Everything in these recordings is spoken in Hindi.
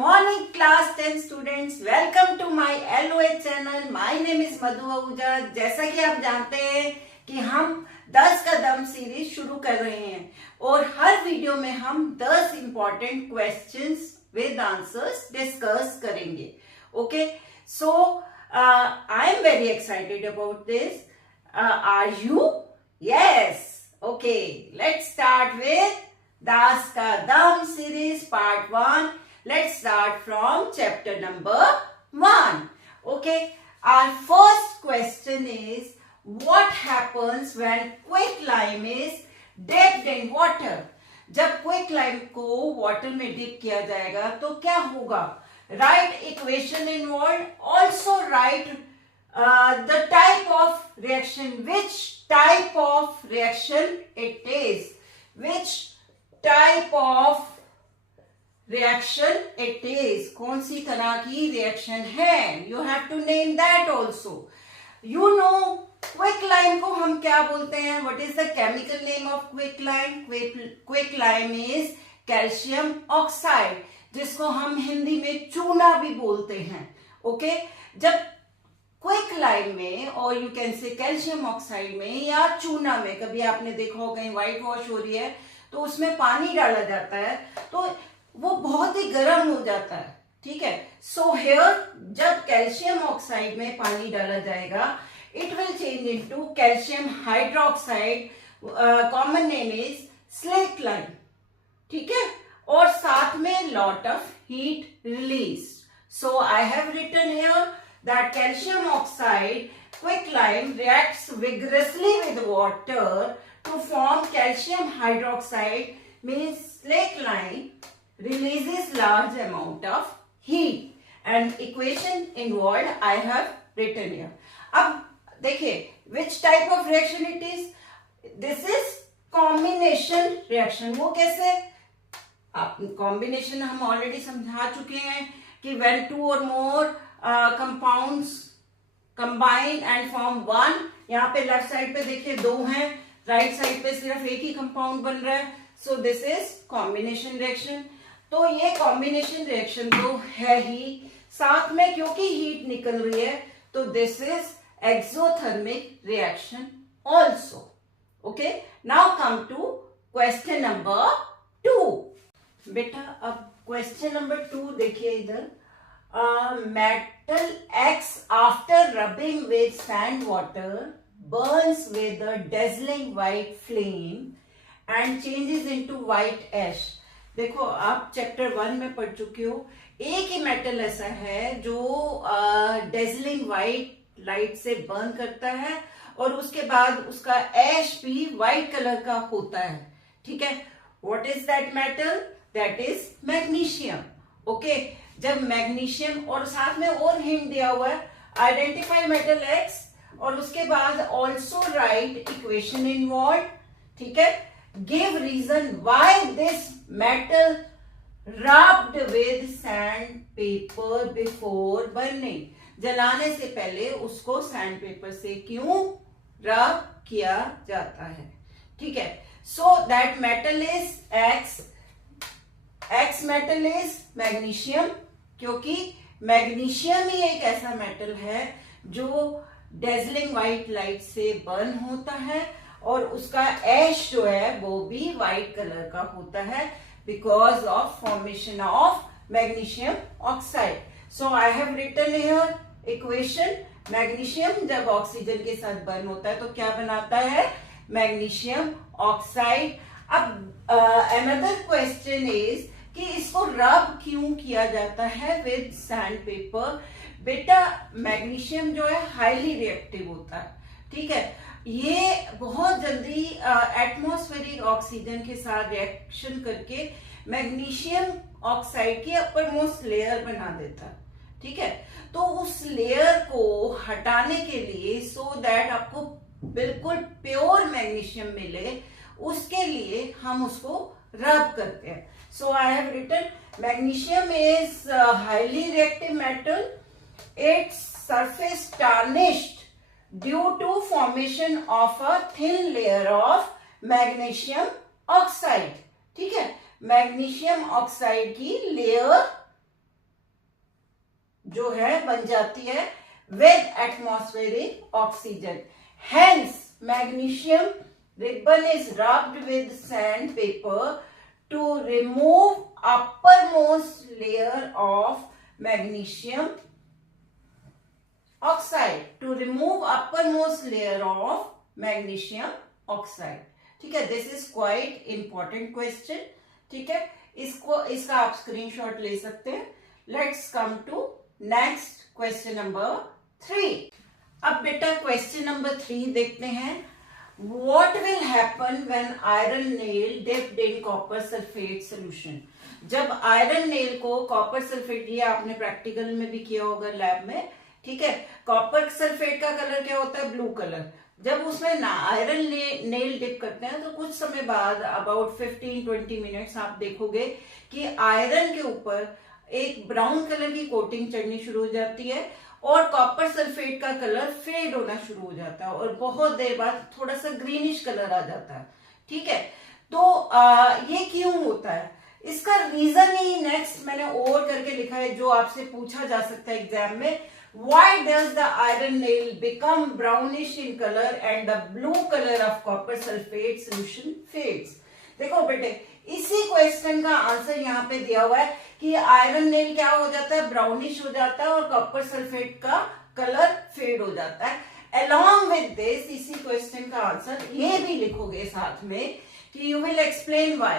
morning class 10 students. Welcome to my LOA channel. My name is मधु आहूजा. जैसा कि आप जानते हैं कि हम 10 कदम सीरीज शुरू कर रहे हैं और हर वीडियो में हम 10 important questions with answers discuss करेंगे. Okay, so I am very excited about this. Are you? Yes. Okay, let's start with 10 Kadam series part 1. Let's start from chapter number 1. Okay, our first question is, what happens when quicklime is dipped in water? जब quicklime को water में dip किया जाएगा तो क्या होगा? Write equation involved. Also write the type of reaction. Which type of reaction it is? Which type of reaction it is, कौन सी तरह की रिएक्शन है. You have to name that also. You know quicklime को हम क्या बोलते हैं? What is the chemical name of quicklime? Quicklime is calcium oxide, जिसको हम हिंदी में चूना भी बोलते हैं. ओके, जब क्विकलाइम में और you can say calcium oxide में या चूना में, कभी आपने देखा हो कहीं व्हाइट वॉश हो रही है तो उसमें पानी डाला जाता है तो वो बहुत ही गर्म हो जाता है. ठीक है, सो हियर जब कैल्शियम ऑक्साइड में पानी डाला जाएगा, it will change into calcium hydroxide. Common name is slate lime. ठीक है, और साथ में lot of heat release. So I have written here that calcium oxide quicklime reacts vigorously with water to form calcium hydroxide, means slaked-lime releases large amount of heat, and equation involved I have written here. अब देखिए which type of reaction it is. This is combination reaction. वो कैसे? आप combination हम already समझा चुके हैं कि when two or more compounds combine and form one. यहाँ पे लेफ्ट साइड पे देखिए दो हैं, राइट साइड पे सिर्फ एक ही कंपाउंड बन रहा है. सो दिस इज कॉम्बिनेशन रिएक्शन. तो ये कॉम्बिनेशन रिएक्शन तो है ही, साथ में क्योंकि हीट निकल रही है तो this is exothermic reaction also. Okay, now come to question number 2. बेटा अब क्वेश्चन नंबर 2 देखिए इधर. Metal X after rubbing with sand water burns with a dazzling white flame and changes into white ash. देखो आप चैप्टर 1 में पढ़ चुके हो. एक ही मेटल ऐसा है जो डेजलिंग व्हाइट लाइट से बर्न करता है और उसके बाद उसका ऐश भी व्हाइट कलर का होता है. ठीक है, what is that metal? That is magnesium. Okay, जब मैग्नीशियम और साथ में और हिंट दिया हुआ है, आइडेंटिफाई मेटल एक्स और उसके बाद ऑल्सो राइट इक्वेशन इन्वॉल्व. ठीक है, give reason why this metal rubbed with sandpaper before burning. जलाने से पहले उसको सैंड पेपर से क्यों रब किया जाता है? ठीक है, so that metal is x. X metal is magnesium, क्योंकि मैग्नीशियम ही एक ऐसा मेटल है जो डेजलिंग व्हाइट लाइट से बर्न होता है और उसका ऐश जो है वो भी व्हाइट कलर का होता है because of formation of magnesium oxide. So I have written here equation. Magnesium जब ऑक्सीजन के साथ बर्न होता है तो क्या बनाता है? Magnesium oxide. अब अनदर क्वेश्चन इज कि इसको रब क्यों किया जाता है विद सैंड पेपर? बेटा मैग्नीशियम जो है हाईली रिएक्टिव होता है. ठीक है, ये बहुत जल्दी एटमॉस्फेरिक ऑक्सीजन के साथ रिएक्शन करके मैग्नीशियम ऑक्साइड की अपर मोस्ट लेयर बना देता है. ठीक है, तो उस लेयर को हटाने के लिए सो दैट आपको बिल्कुल प्योर मैग्नीशियम मिले, उसके लिए हम उसको रब करते हैं. So I have written magnesium is a highly reactive metal. Its surface tarnished due to formation of a thin layer of magnesium oxide. ठीक है, मैग्नीशियम ऑक्साइड की लेयर जो है बन जाती है with atmospheric oxygen. Hence magnesium ribbon is rubbed with sandpaper to remove uppermost layer of magnesium oxide, to remove uppermost layer of magnesium oxide। ठीक है, this is quite important question। ठीक है, इसका आप स्क्रीनशॉट ले सकते हैं। Let's come to next question number 3। अब बेटा क्वेश्चन नंबर 3 देखते हैं। What will happen when iron nail dipped in copper sulfate solution? जब आयरन नेल को कॉपर सल्फेट, ये आपने प्रैक्टिकल में भी किया होगा लैब में, ठीक है। कॉपर सल्फेट का कलर क्या होता है? Blue colour. जब उसमें ना आयरन नेल डिप करते हैं तो कुछ समय बाद अबाउट 15-20 मिनट्स आप देखोगे कि आयरन के ऊपर एक ब्राउन कलर की कोटिंग चढ़नी शुरू हो जाती है और कॉपर सल्फेट का कलर फेड होना शुरू हो जाता है और बहुत देर बाद थोड़ा सा ग्रीनिश कलर आ जाता है। ठीक है, तो ये क्यों होता है? इसका रीजन ही नेक्स्ट मैंने और करके लिखा है, जो आपसे पूछा जा सकता है एग्जाम में। Why does the iron nail become brownish in color and the blue color of copper sulfate solution fades? देखो बेटे, इसी क्वेश्चन का आंसर यहाँ पे दिया हुआ है कि आयरन नेल क्या हो जाता है? ब्राउनिश हो जाता है और कॉपर सल्फेट का कलर फेड हो जाता है। Along with this, इसी क्वेश्चन का आंसर ये भी लिखोगे साथ में कि you will explain why।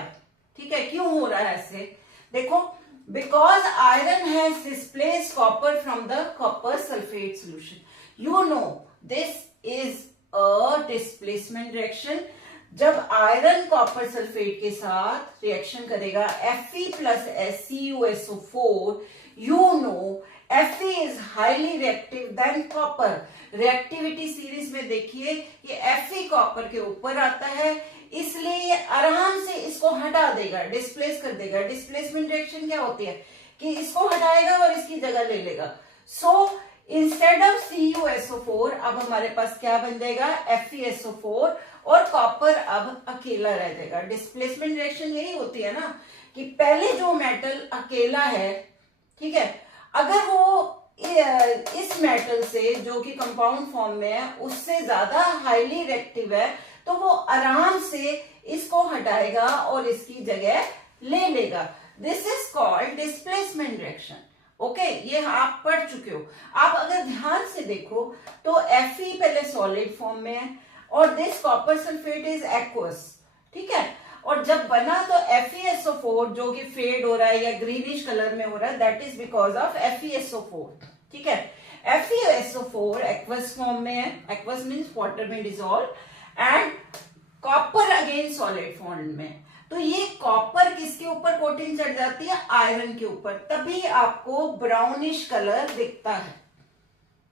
ठीक है, क्यों हो रहा है ऐसे? देखो, because iron has displaced copper from the copper sulfate solution. You know this is a displacement reaction। जब आयरन कॉपर सल्फेट के साथ रिएक्शन करेगा Fe plus SCuSO4, you know Fe is highly reactive than copper। Reactivity series में देखिए ये Fe कॉपर के ऊपर आता है, इसलिए आराम से इसको हटा देगा, डिस्प्लेस कर देगा। डिस्प्लेसमेंट रिएक्शन क्या होती है कि इसको हटाएगा और इसकी जगह ले लेगा। सो इंस्टेड ऑफ CuSO4 अब हमारे पास क्या बन जाएगा? FeSO4 और कॉपर अब अकेला रह जाएगा। डिस्प्लेसमेंट रिएक्शन यही होती है ना कि पहले जो मेटल अकेला है, ठीक है, अगर वो इस मेटल से जो कि कंपाउंड फॉर्म में है उससे ज्यादा हाईली रिएक्टिव है तो वो आराम से इसको हटाएगा और इसकी जगह ले लेगा। This is called displacement reaction. Okay, ये आप पढ़ चुके हो। आप अगर ध्यान से देखो तो Fe पहले सॉलिड फॉर्म में है और this copper sulphate is aqueous. ठीक है, और जब बना तो FeSO4 जो कि फेड हो रहा है या ग्रीनिश कलर में हो रहा है, that is because of FeSO4। ठीक है, FeSO4 एक्वस फॉर्म में है, एक्वस मीन्स वाटर में dissolve, and copper again solid form में। तो ये कॉपर किसके ऊपर कोटिंग चढ़ जाती है? आयरन के ऊपर, तभी आपको ब्राउनिश कलर दिखता है।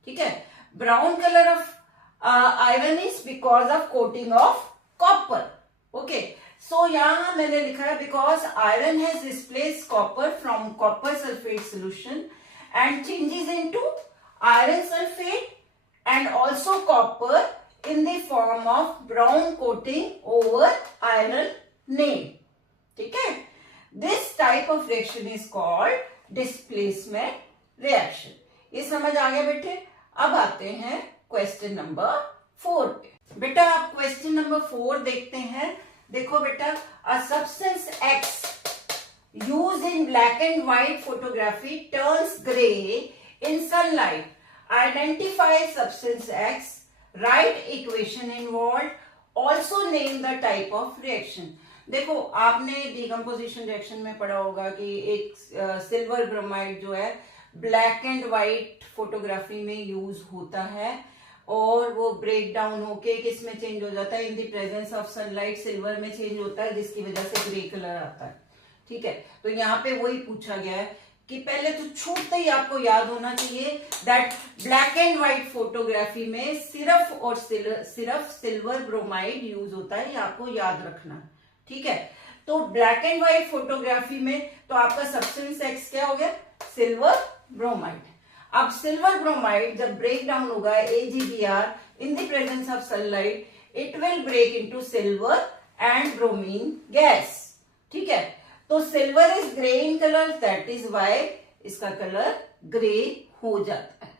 ठीक है, brown colour of iron is because of coating of copper. Okay, so यहां मैंने लिखा है because iron has displaced copper from copper sulphate solution and changes into iron sulphate and also copper in the form of brown coating over iron nail। ठीक है, this type of reaction is called displacement reaction। ये समझ आ गया बेटे? अब आते हैं क्वेश्चन नंबर 4 पे। बेटा आप क्वेश्चन नंबर 4 देखते हैं। देखो बेटा, a substance X used in black and white photography turns gray in sunlight। Identify substance X, right equation involve, also name the type of reaction. देखो आपने डिकम्पोजिशन रिएक्शन में पढ़ा होगा कि एक सिल्वर ब्रोमाइड जो है ब्लैक एंड व्हाइट फोटोग्राफी में यूज होता है और वो ब्रेक डाउन होके किस में चेंज हो जाता है? इन the presence of sunlight silver में चेंज होता है, जिसकी वजह से ग्रे कलर आता है। ठीक है, तो यहाँ पे वही पूछा गया है कि पहले तो छूटते ही आपको याद होना चाहिए that black and white photography में सिर्फ और सिर्फ सिल्वर ब्रोमाइड यूज होता है, ये आपको याद रखना। ठीक है, तो ब्लैक एंड व्हाइट फोटोग्राफी में तो आपका सब्सटेंस एक्स क्या हो गया? Silver bromide. अब सिल्वर ब्रोमाइड जब ब्रेक डाउन होगा AgBr in the presence of sunlight, it will break into silver and bromine gas. ठीक है, तो silver is grey in colour, that is why इसका कलर ग्रे हो जाता है।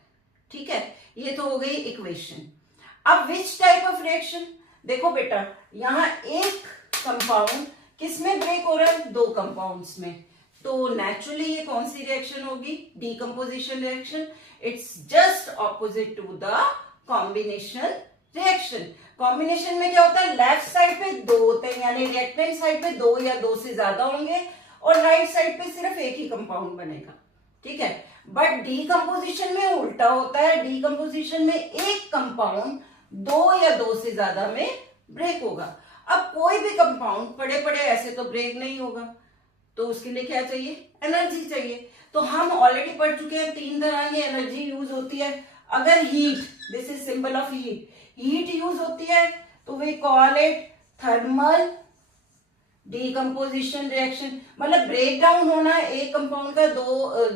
ठीक है, ये तो हो गई इक्वेशन। अब विच टाइप ऑफ रिएक्शन, देखो बेटा यहां एक कंपाउंड किसमें ब्रेक हो रहा है, 2 कंपाउंड्स में, तो नेचुरली ये कौन सी रिएक्शन होगी, decomposition reaction. It's just opposite to the combination reaction. Combination में क्या होता है, लेफ्ट साइड पे 2 होते हैं, यानी रिएक्टेंट साइड पे 2 या 2 से ज्यादा होंगे, और राइट साइड पे सिर्फ एक ही कंपाउंड बनेगा। ठीक है, बट डीकंपोजिशन में उल्टा होता है, डीकंपोजिशन में एक कंपाउंड 2 या 2 से ज्यादा में ब्रेक होगा। अब कोई भी कंपाउंड पड़े पड़े ऐसे तो ब्रेक नहीं होगा, तो उसके लिए क्या चाहिए, एनर्जी चाहिए। तो हम ऑलरेडी पढ़ चुके हैं 3 तरह की एनर्जी यूज होती है। अगर heat, this is symbol of heat, heat use होती है तो we call it thermal decomposition reaction. मतलब ब्रेक डाउन होना एक कंपाउंड का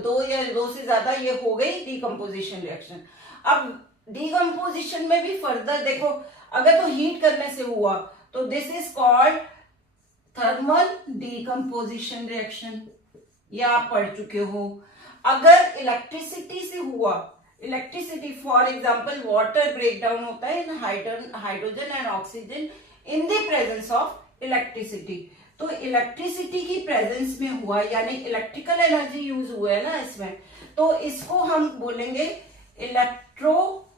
2 या 2 से ज्यादा, ये हो गई डीकंपोजिशन रिएक्शन। अब डीकंपोजिशन में भी फर्दर देखो, अगर तो हीट करने से हुआ तो this is called thermal decomposition reaction, या आप पढ़ चुके हो। अगर इलेक्ट्रिसिटी से हुआ, electricity for example water break down होता है in hydrogen and oxygen in the presence of electricity, तो इलेक्ट्रिसिटी की प्रेजेंस में हुआ, यानी इलेक्ट्रिकल एनर्जी यूज हुआ है ना इसमें, तो इसको हम बोलेंगे इलेक्ट्रोलिटिक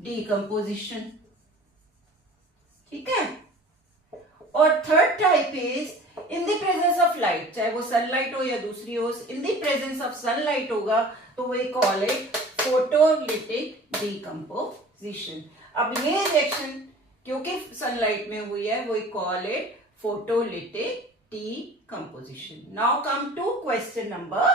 डीकंपोजिशन। ठीक है, और third type is in the presence of light, चाहे वो सनलाइट हो या दूसरी हो, in the presence of sunlight होगा तो we call it photolytic decomposition. अब ये रिएक्शन क्योंकि सनलाइट में हुई है, we call it photolytic decomposition. Now come to question number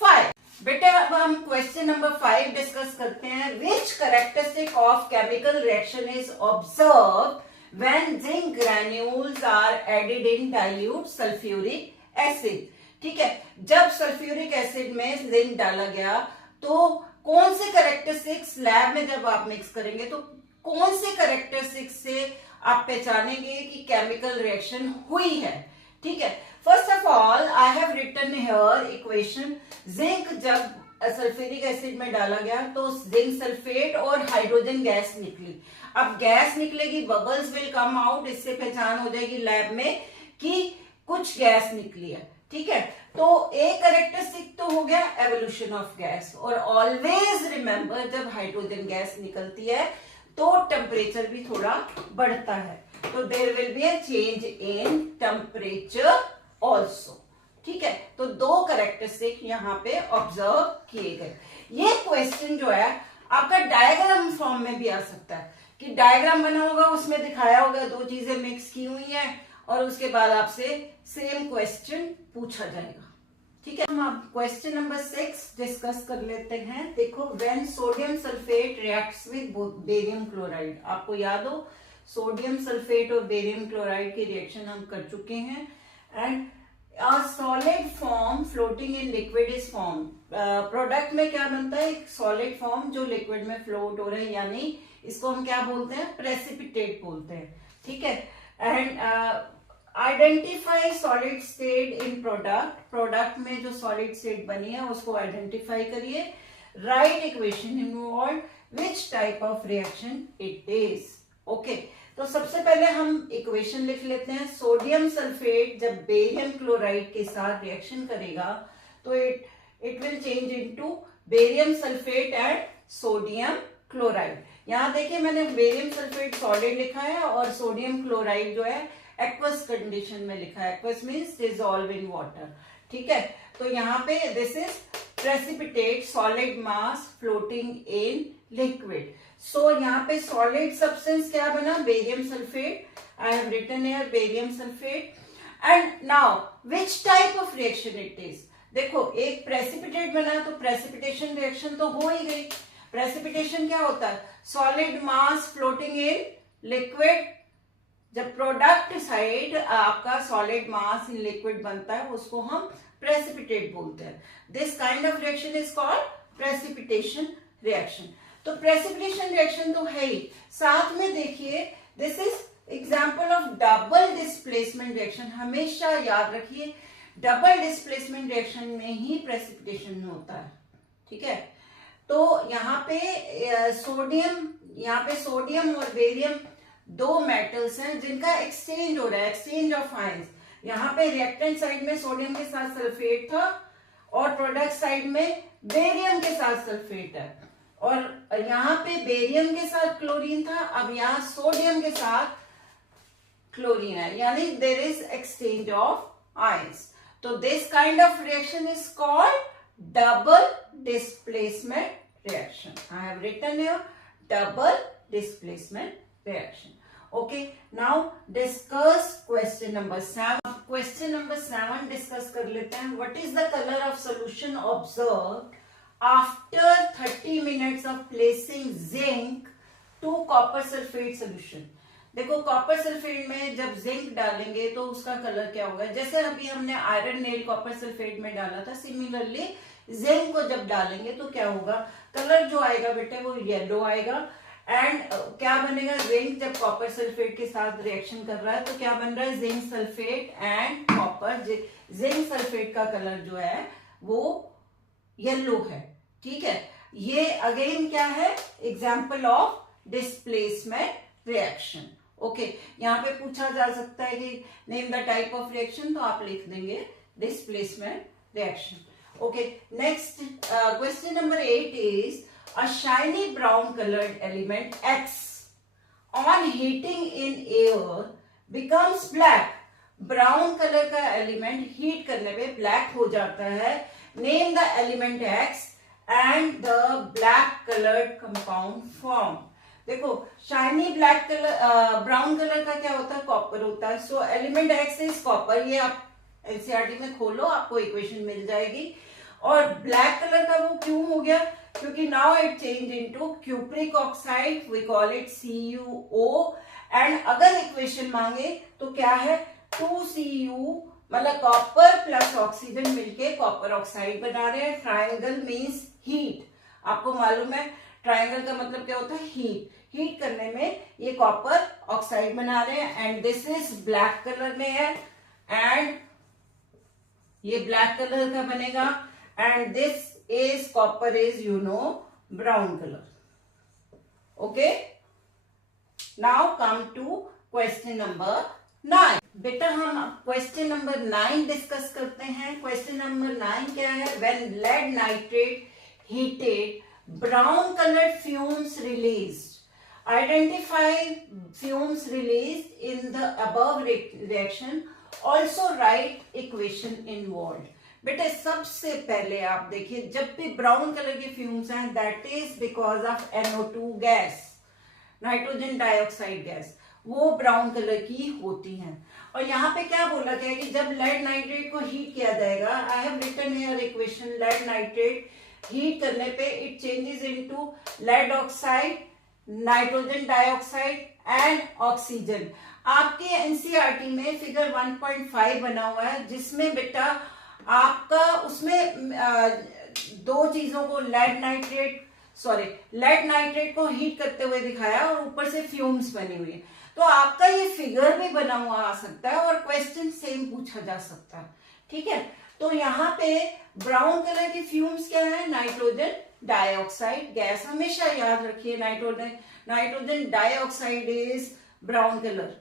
5। बेटा अब हम क्वेश्चन नंबर 5 डिस्कस करते हैं। Which characteristic of chemical reaction is observe when zinc granules are added in dilute sulfuric acid। ठीक है, जब सल्फ्यूरिक एसिड में जिंक डाला गया तो कौन से कैरेक्टरिस्टिक्स लैब में जब आप मिक्स करेंगे तो कौन से कैरेक्टरिस्टिक्स से आप पहचानेंगे कि केमिकल रिएक्शन हुई है। ठीक है, first of all I have written here equation. Zinc जब सल्फ्यूरिक एसिड में डाला गया तो जिंक सल्फेट और हाइड्रोजन गैस निकली। अब गैस निकलेगी, बबल्स विल कम आउट, इससे पहचान हो जाएगी लैब में कि कुछ गैस निकली है। ठीक है, तो एक कैरेक्टरिस्टिक तो हो गया एवोल्यूशन ऑफ गैस, और ऑलवेज रिमेंबर जब हाइड्रोजन गैस निकलती है तो टेम्परेचर भी थोड़ा बढ़ता है, तो there will be a change in temperature also. ठीक है, तो 2 कैरेक्टरिस्टिक यहाँ पे ऑब्जर्व किए गए। ये क्वेश्चन जो है आपका डायग्राम फॉर्म में भी आ सकता है, कि डायग्राम बना होगा उसमें दिखाया होगा 2 चीजें मिक्स की हुई है, और उसके बाद आपसे सेम क्वेश्चन पूछा जाएगा। ठीक है, हम अब क्वेश्चन नंबर 6 डिस्कस कर लेते हैं। देखो, when sodium sulphate reacts with barium chloride, आपको याद हो सोडियम सल्फेट और बेरियम क्लोराइड की रिएक्शन हम कर चुके हैं। And A solid form floating in liquid is formed। Product में क्या बनता है, एक सॉलिड फॉर्म जो लिक्विड में फ्लोट हो रहे हैं, यानी इसको हम क्या बोलते हैं, प्रेसिपिटेट बोलते हैं। ठीक है, and identify solid state in product, product में जो सॉलिड स्टेट बनी है उसको आइडेंटिफाई करिए। Right equation involve which type of reaction it is. Okay, तो सबसे पहले हम इक्वेशन लिख लेते हैं। सोडियम सल्फेट जब बेरियम क्लोराइड के साथ रिएक्शन करेगा तो it will change into barium sulphate and sodium chloride. यहां देखिए मैंने बेरियम सल्फेट सॉलिड लिखा है और सोडियम क्लोराइड जो है एक्वस कंडीशन में लिखा है। Aqueous means dissolve in water. ठीक है, तो यहाँ पे this is precipitate solid mass floating in liquid. So यहाँ पे सॉलिड सब्सटेंस क्या बना, barium sulphate. I have written here barium sulphate. And now which type of reaction it is. देखो, एक प्रेसिपिटेट बना तो प्रेसिपिटेशन रिएक्शन तो हो ही गई। प्रेसिपिटेशन क्या होता है, solid mass floating in liquid. जब प्रोडक्ट साइड आपका सॉलिड मास इन लिक्विड बनता है उसको हम प्रेसिपिटेट बोलते हैं। This kind of reaction is called precipitation reaction. तो प्रेसिपिटेशन रिएक्शन तो है ही, साथ में देखिए this is example of double displacement reaction. हमेशा याद रखिए डबल डिस्प्लेसमेंट रिएक्शन में ही प्रेसिपिटेशन होता है, ठीक है। तो यहाँ पे सोडियम और बेरियम दो मेटल्स हैं जिनका एक्सचेंज हो रहा है, एक्सचेंज ऑफ आयंस। यहाँ पे रिएक्टेंट साइड में सोडियम के साथ सल्फेट था और प्रोडक्ट साइड में बेरियम के साथ सल्फेट है, और यहाँ पे बेरियम के साथ क्लोरीन था, अब यहाँ सोडियम के साथ क्लोरीन है, यानी there is exchange of ions. तो this kind of reaction is called double displacement reaction. I have written here double displacement reaction. Okay, now discuss question number 7. Question number 7 discuss कर लेते हैं. What is the color of solution observed after 30 minutes of placing zinc to copper sulfate solution? देखो कॉपर सल्फेट में जब जिंक डालेंगे तो उसका कलर क्या होगा, जैसे अभी हमने आयरन नेल कॉपर सल्फेट में डाला था, सिमिलरली जिंक को जब डालेंगे तो क्या होगा, कलर जो आएगा बेटे वो येलो आएगा। एंड क्या बनेगा, जिंक जब कॉपर सल्फेट के साथ रिएक्शन कर रहा है तो क्या बन रहा है, zinc sulphate and copper. Zinc sulphate का कलर जो है वो येलो है, ठीक है। ये अगेन क्या है, example of displacement reaction. Okay, यहाँ पे पूछा जा सकता है कि name the type of reaction, तो आप लिख देंगे displacement reaction. Okay, next question number 8 is a shiny brown coloured element X on heating in air becomes black. Brown colour का एलिमेंट हीट करने पे ब्लैक हो जाता है। Name the element X and the black coloured compound form. देखो shiny black colour, brown colour का क्या होता है, कॉपर होता है। सो एलिमेंट एक्स इज कॉपर, ये आप एनसीईआरटी में खोलो आपको इक्वेशन मिल जाएगी। और ब्लैक कलर का वो क्यों हो गया, क्योंकि now it change into cupric oxide, we call it CuO। And अगर इक्वेशन मांगे तो क्या है, 2Cu, मतलब कॉपर प्लस ऑक्सीजन मिलके कॉपर ऑक्साइड बना रहे हैं। ट्राइंगल मीन्स हीट, आपको मालूम है ट्राइंगल का मतलब क्या होता है, हीट। हीट करने में ये कॉपर ऑक्साइड बना रहे हैं। And this is black colour में है, एंड ये ब्लैक कलर का बनेगा। And this is copper is brown colour. Okay, now come to question number 9। बेटा हम क्वेश्चन नंबर 9 डिस्कस करते हैं। क्वेश्चन नंबर 9 क्या है, when lead nitrate heated brown colored fumes released. Identify fumes released in the above reaction. Also write equation involved. बेटे सबसे पहले आप देखिए, जब भी ब्राउन कलर के फ्यूम्स हैं that is because of NO2 gas, nitrogen dioxide gas, वो ब्राउन कलर की होती हैं। और यहाँ पे क्या बोला गया कि जब लेड नाइट्रेट को हीट किया जाएगा, I have written here equation, lead nitrate heat करने पे it changes into lead oxide, nitrogen dioxide and oxygen. आपके एनसीईआरटी में फिगर 1.5 बना हुआ है, जिसमें बेटा आपका उसमें दो चीजों को लेड नाइट्रेट को हीट करते हुए दिखाया और ऊपर से फ्यूम्स बनी हुई है। तो आपका ये फिगर भी बना हुआ आ सकता है और क्वेश्चन सेम पूछा जा सकता है, ठीक है। तो यहाँ पे ब्राउन कलर की फ्यूम्स क्या है, नाइट्रोजन डाइऑक्साइड गैस, हमेशा याद रखिए nitrogen dioxide is brown colour,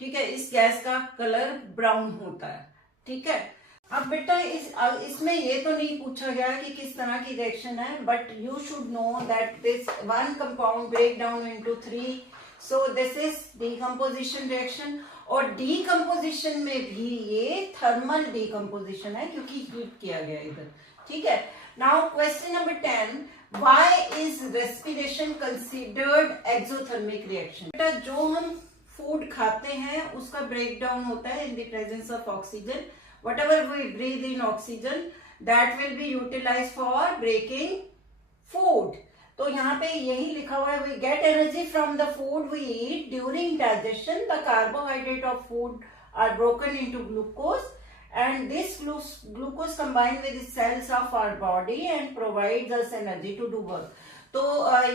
ठीक है। इस गैस का कलर ब्राउन होता है, ठीक है। अब बेटा इसमें ये तो नहीं पूछा गया कि किस तरह की रिएक्शन है, but you should know that this one compound break down into 3, so this is decomposition reaction. और डीकंपोजिशन में भी ये थर्मल डीकंपोजिशन है क्योंकि हीट किया गया इधर, ठीक है। Now question number 10, why is respiration considered exothermic reaction. बेटा जो हम फूड खाते हैं उसका ब्रेक डाउन होता है इन the presence of oxygen. whatever we breathe in oxygen that will be utilized for breaking food। तो यहाँ पे यही लिखा हुआ है, we get energy from the food we eat during digestion, the carbohydrate of food are broken into glucose and this glucose combined with the cells of our body and provides us energy to do work। तो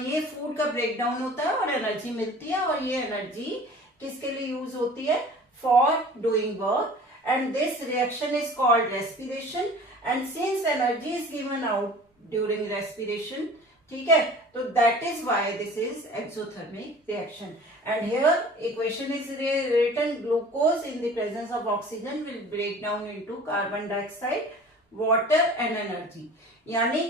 ये फूड का ब्रेक डाउन होता है और एनर्जी मिलती है, और ये एनर्जी किसके लिए यूज होती है, for doing work. and this reaction is called respiration, and since energy is given out during respiration, ठीक है, तो that is why this is exothermic reaction. And here equation is written: glucose in the presence of oxygen will break down into carbon dioxide, water and energy. यानी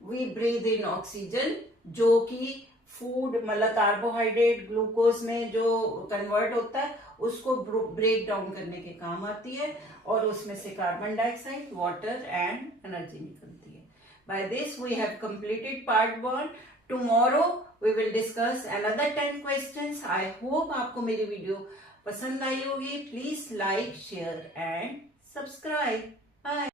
we breathe in oxygen, जो कि फूड मतलब कार्बोहाइड्रेट ग्लूकोज में जो कन्वर्ट होता है उसको ब्रेक डाउन करने के काम आती है, और उसमें से carbon dioxide, water and energy निकलती है. By this we have completed part 1. Tomorrow we will discuss another 10 questions. I hope आपको मेरी वीडियो पसंद आई होगी. Please like, share and subscribe. Bye.